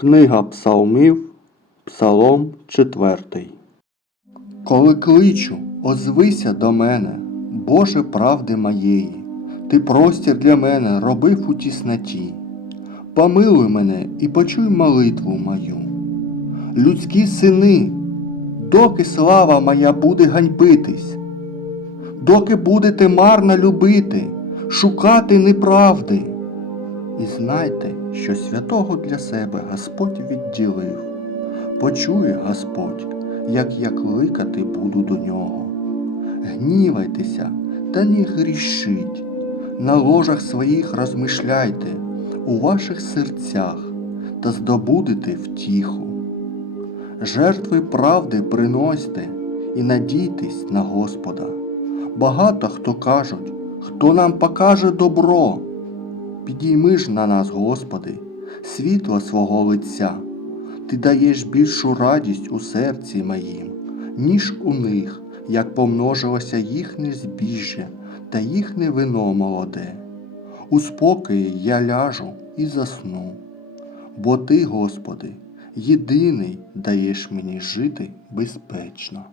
Книга Псалмів, Псалом 4. Коли кличу, озвися до мене, Боже правди моєї, Ти простір для мене робив у тісноті. Помилуй мене і почуй молитву мою. Людські сини, доки слава моя буде ганьбитись, доки будете марно любити, шукати неправди. І знайте, що святого для себе Господь відділив. Почує Господь, як я кликати буду до нього. Гнівайтеся та не грішіть, на ложах своїх розмишляйте у ваших серцях та здобудете втіху. Жертви правди приносьте і надійтесь на Господа. Багато хто кажуть, хто нам покаже добро. Підійми ж на нас, Господи, світло свого лиця, Ти даєш більшу радість у серці моїм, ніж у них, як помножилося їхнє збіжжя та їхнє вино молоде. У спокої я ляжу і засну, бо Ти, Господи, єдиний даєш мені жити безпечно.